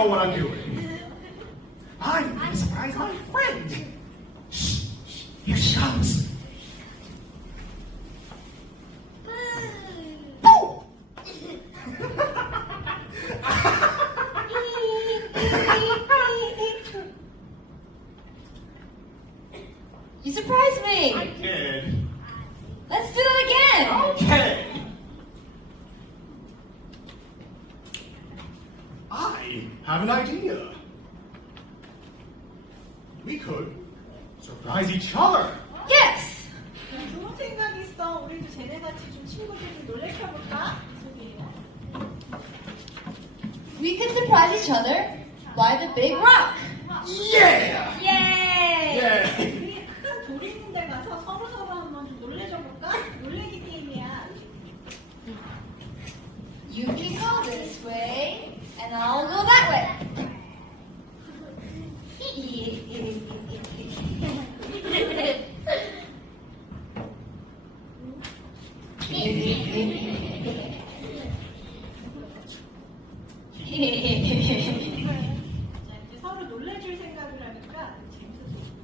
know what I'm doing. I'm going to surprise my friend. Shh, shh, here she comes. Boo! You surprised me. I did. Let's do that again. Okay. I have an idea. We could surprise each other. Yes. 좋은 생각이 있어. 우리도 쟤네같이 좀 친구들 좀 놀래켜볼까? We can surprise each other by the big rock. Yeah! Yay! Yeah! 우리 큰 돌 있는 데 가서 서로 한번 좀 놀래줘볼까? 놀래기 게임이야. You can go this way, and I'll go that way. 자, 이제 서로 놀래줄 생각을 하니까 재밌어지고 있어요.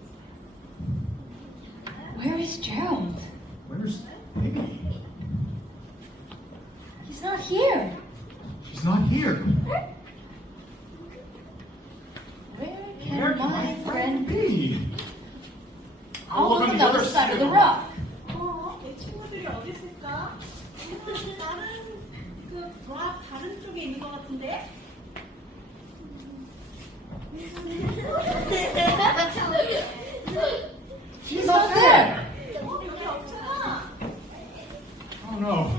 Where is Gerald? Where's Piggy? He's not here. She's not here. Where can my friend be? be? I'll look on the other side of the rock. 내 친구들이 어디 있을까? 나는 그 락 다른 쪽에 있는 것 같은데? He's not there. 여기 없잖아. Oh no.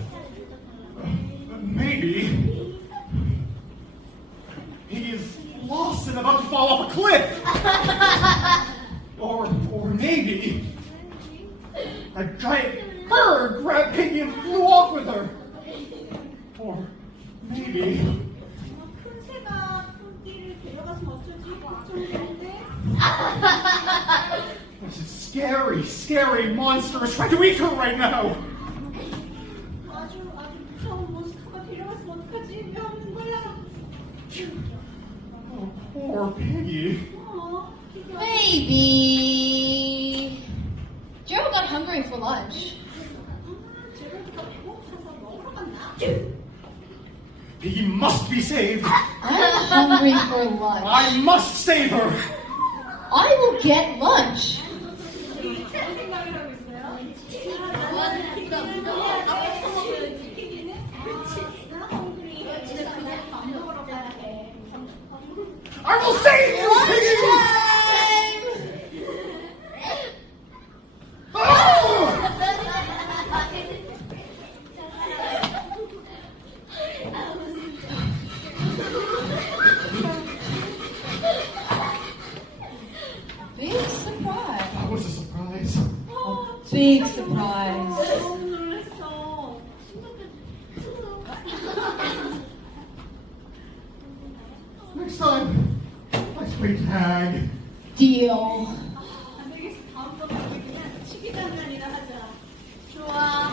Maybe Piggy's lost and about to fall off a cliff. Or maybe a giant bird grabbed Piggy and flew off with her. Or maybe 큰 새가 큰 띠를 데려가서 어쩌지? 걱정되는데? there's a scary, scary monster is trying to eat her right now. 아주 무서운 몬스터가 데려갔으면 어떡하지? 왜 없는 거야? Oh, poor Piggy. 피규어. Maybe Gerald got hungry for lunch. 제로드가 배고파서 먹으러 갔나? Piggy must be saved. I'm hungry for lunch. I must save her. I will get lunch. 무슨 생각을 하고 있어요? 나는 피규어는 앞에 처먹어야지. 피규어는? 나 헝그리. 그냥 밥 먹으러 가야 돼. I will save you, Piggy. Oh! Big surprise. That was a surprise. Big surprise. 너무 놀랐어. Next time, let's play tag. Deal. 안 되겠어. 다음번에 그냥 치기 장난이나 하자. 좋아.